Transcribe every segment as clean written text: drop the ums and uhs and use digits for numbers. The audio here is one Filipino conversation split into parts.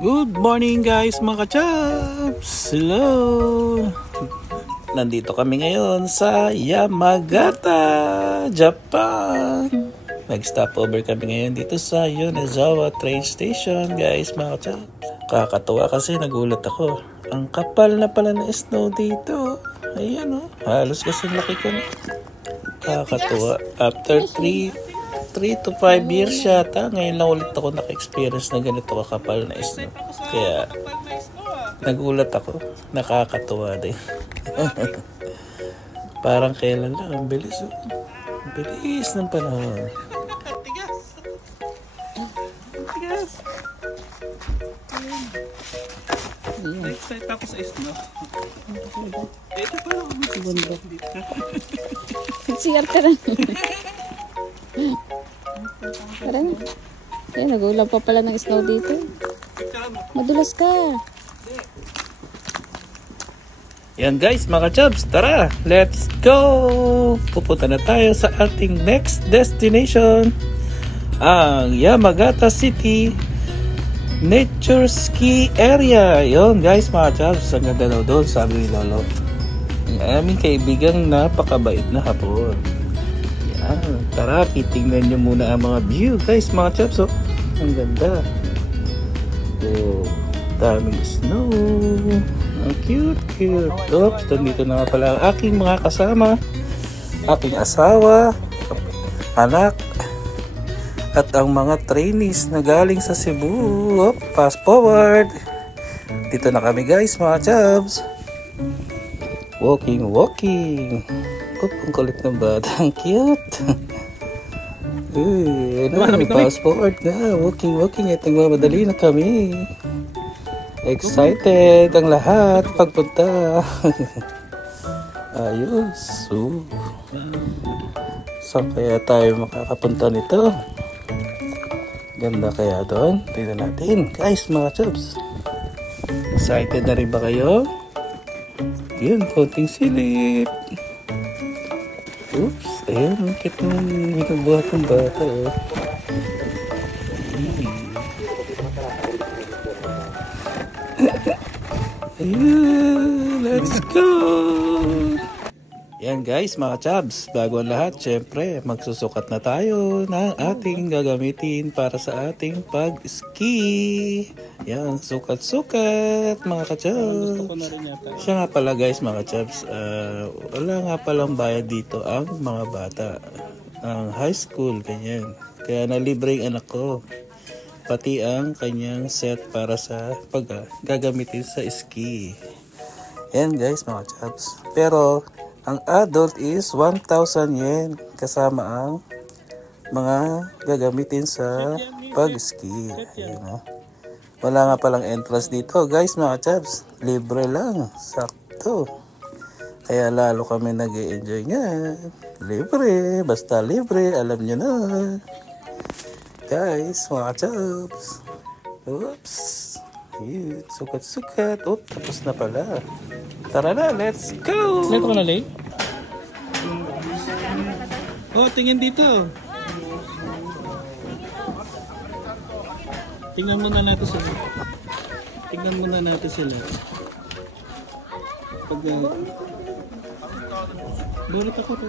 Good morning guys mga ka-chaps! Hello! Nandito kami ngayon sa Yamagata, Japan. Nag-stopover kami ngayon dito sa Yonezawa train station guys mga ka-chaps. Kakatuwa kasi nagulat ako. Ang kapal na pala na snow dito. Ayan o, halos kasi laki ko na. Kakatuwa. After 3 to 5 years yata, ngayon lang ulit ako naka-experience na ganito kakapal na snow. Kaya nagulat ako, nakakatuwa din. Parang kailan lang, ang bilis oh. Ang bilis ng panahon. Tigas! Tigas! Excited ako sa snow. Ito pa ako magsibundok dito. Sigar ka lang. Parang, nagulang pa pala ng snow dito. Madulas ka. Yan guys, mga chubs, tara, let's go! Pupunta na tayo sa ating next destination, ang Yamagata City Nature Ski Area. Yon guys, mga chubs, ang ganda daw doon, sabi ni Lolo. Ang aming kaibigang napakabait na hapon. Tara, titingnan nyo muna ang mga view guys mga chaps. Oh, ang ganda. Oh, daming snow. Ang cute. Oops, nandito na pala ang aking mga kasama, aking asawa, anak, at ang mga trainees na galing sa Cebu. Oh, fast forward. Dito na kami guys mga chaps. Walking. Oop, ang kulit ng bata. Ang cute. Fast forward na. Walking. Ito madali na kami. Excited ang lahat pagpunta. Ayos. Saan kaya tayo makakapunta nito? Ganda kaya doon? Tignan natin. Guys, mga chubs. Excited na rin ba kayo? Yun, konting silip. Oops, ayan, ang cute nung binabuhat ng bata. Ayan, let's go! Yan guys, mga chubs, bago ang lahat, syempre, magsusukat na tayo ng ating gagamitin para sa ating pag-ski. Yan, sukat-sukat, mga ka-chubs. Siya nga pala guys, mga chubs, wala nga palang bayad dito ang mga bata. Ang high school, ganyan. Kaya nalibre ang anak ko. Pati ang kanyang set para sa gagamitin sa ski. Yan guys, mga chubs. Pero, ang adult is 1,000 yen kasama ang mga gagamitin sa pag-ski. Ayun, wala nga palang entrance dito guys mga chubs. Libre lang. Sakto. Kaya lalo kami nag-e-enjoy nga. Libre. Basta libre. Alam nyo na. Guys mga chubs. Oops. Ayun. Sukat-sukat. Oh, tapos na pala. Tara na, let's go! Saan ko na, Lay? Oh, tingin dito. Tingnan muna natin sila. Pag... bonit ako ito.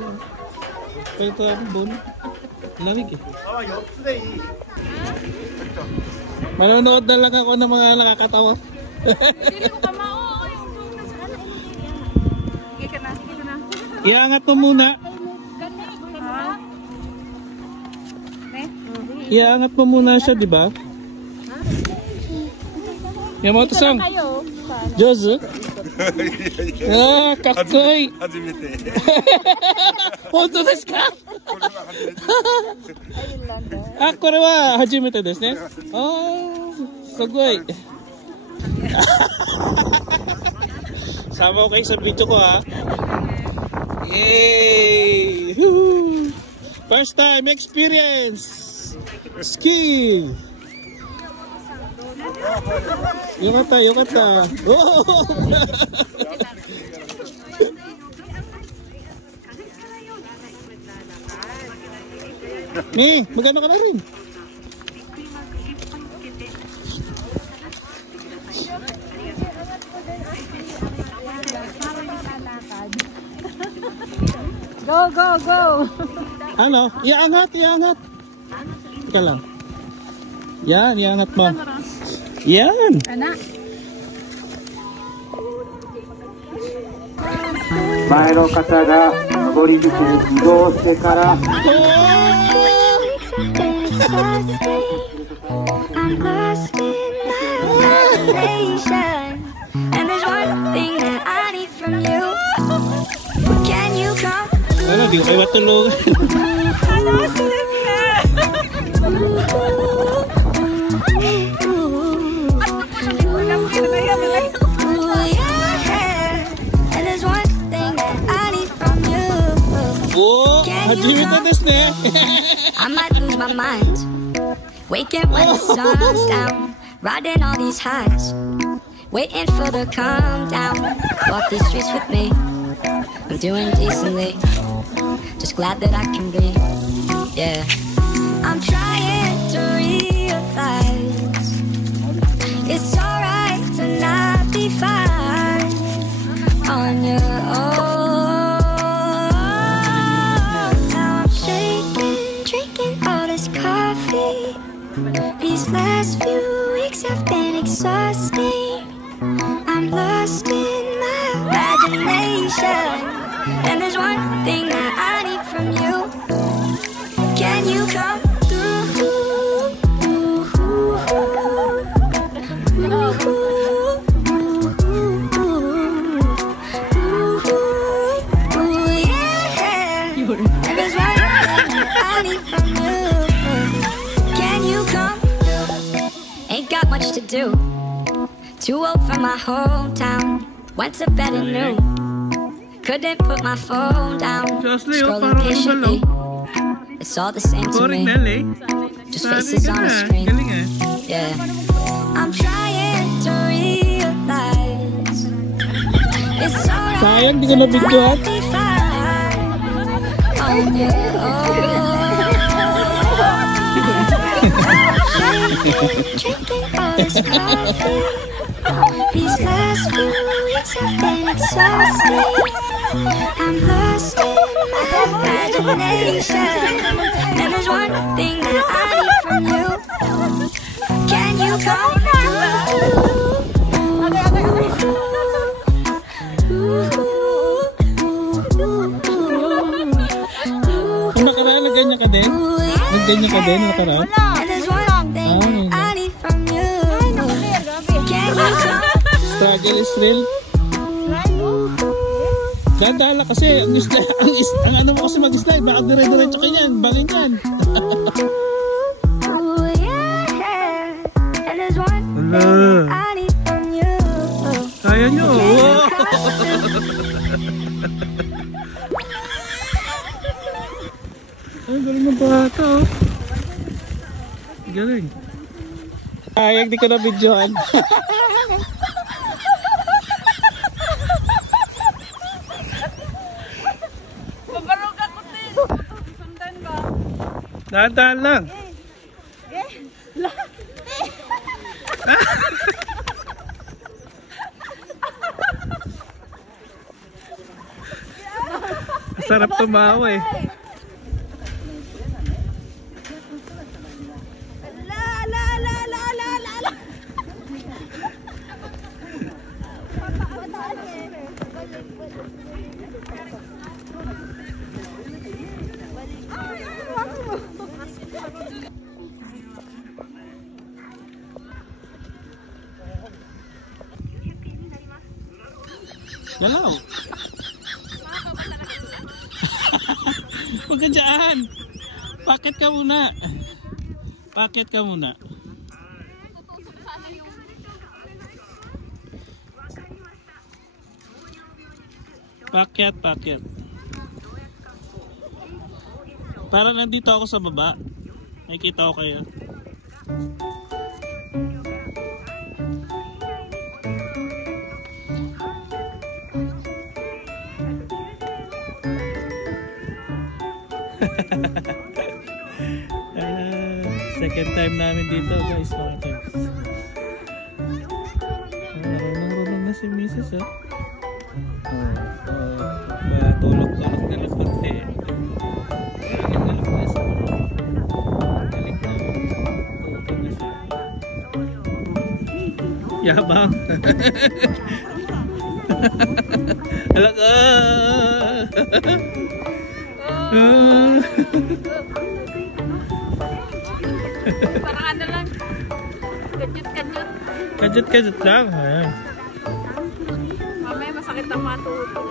Kaya ito ako, bonit. Lamig eh. Manonood na lang ako ng mga nakakatawa. Iangat mo muna. Iangat mo muna siya, di ba? Yamamoto-san. Jozu? Ah, kakkoi. Honto desu ka? Ah, kore wa hajimete desu ne. Oh, sugoi. Sama ko kayo sa video ko ha. Yay! Woo! First time experience ski. Yokata. Oh! Magano ka na rin? Go, go, go! Ano? Iangat, iangat. Ika lang. Yan, iangat mo. Yan. Anak. 前の方がご離陸移動してから I'm lost in my imagination, and there's one thing that I need from you. Can you come? Ano, di ko kayo matulungan. And there's one thing that I need from you. Oh, hajime ka desu ne. I might lose my mind, waking when the sun's down, riding all these highs, waiting for the calm down. Walk these streets with me, I'm doing decently, just glad that I can breathe. Yeah, I'm trying to realize it's alright to not be fine on your own. Now I'm shaking, drinking all this coffee. These last few weeks have been exhausting. I'm lost in my imagination, and there's one thing that I need from you. Can you come through? Yeah. And there's one thing that I need from you. Can you come through? Ain't got much to do. Too old for my hometown. Went to bed at noon. Couldn't put my phone down. Scrolling patiently. It's all the same to me. Just faces on a screen. Yeah. I'm trying to realize it's alright. Sayang, di ko nabidyohan. to be fine on your own. Drinking all this coffee. These last few weeks have been exhausting. I'm lost in my imagination, and there's one thing that I need from you. Can you come Kung nakaraan, nagganyan ka din? Nagganyan ka din, nakaraan? And there's one thing that I need from you. Can you come? Struggle is real. Dadala kasi, ang ano mo kasi mag-slide, baka dire-diretso ka yan, bangin yan. Ooh, yeah. And there's one thing that I need from you. Kaya nyo. Ay, galing ng bata, oh. Galing. Ay, di ko na videoan. Dahan-dahan lang. Sarap tumawa eh. Galaw. Huwag ka dyan. Pakit ka muna. Pakit ka muna. Pakyat, pakyat. Para nandito ako sa baba. Nakikita ko kayo. Second time namin dito guys, mga times. Marunong na si Mrs. Tulog-tulog na lang konti. Yabang. Alaga. Parang ano lang. Kadyot-kadyot. Kadyot-kadyot lang. Ayan. Mamaya masakit ang matuto.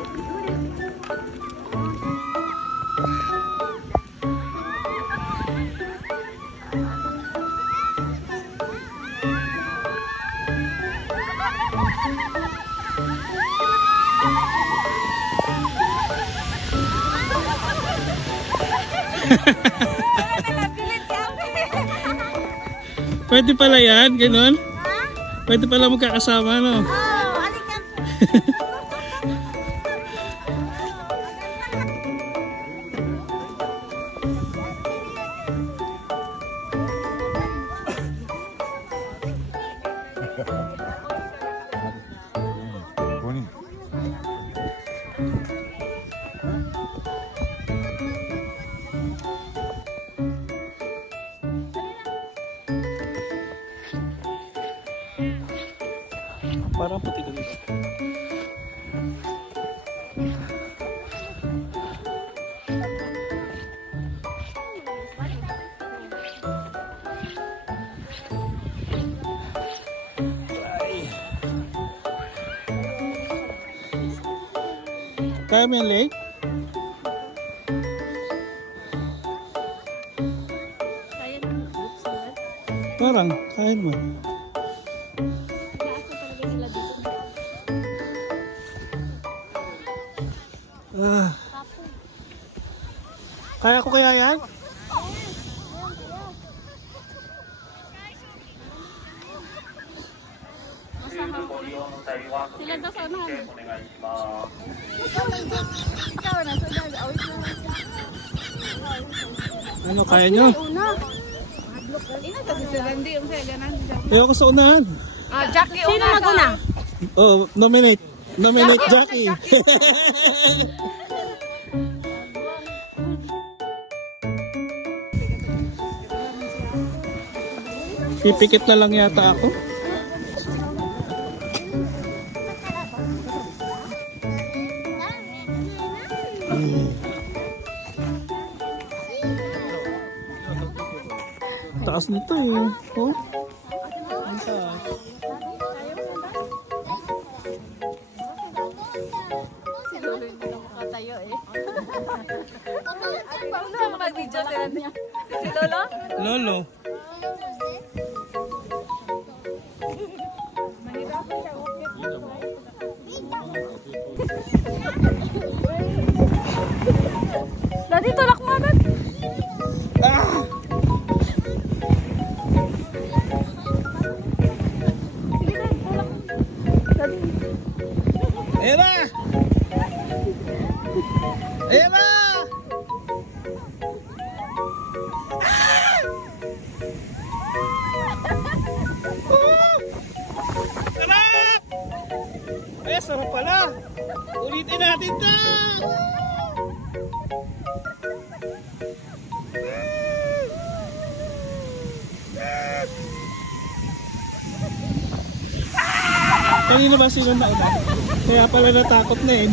Pwede pala yan, ganun? Pwede pala magkakasama, no? Parang puti ka dito. Kaya mo yung lake? Parang, kaya mo. Kaya ko kaya yan? Sila daw sa unahan. Ano, kaya nyo? Ayoko sa unahan. Jackie, sino mag-una? Oh, nominate. Nominate Jackie. Pipikit na lang yata ako. Taas nito eh. Oh. Si Lolo? Lolo. Daddy, tulak mo agad. Ah! Ayan na! Ayan na! Sarap! Ay, sarap pala! Ulitin natin ito! Kanina ba sino na una? Kaya pala natakot na eh.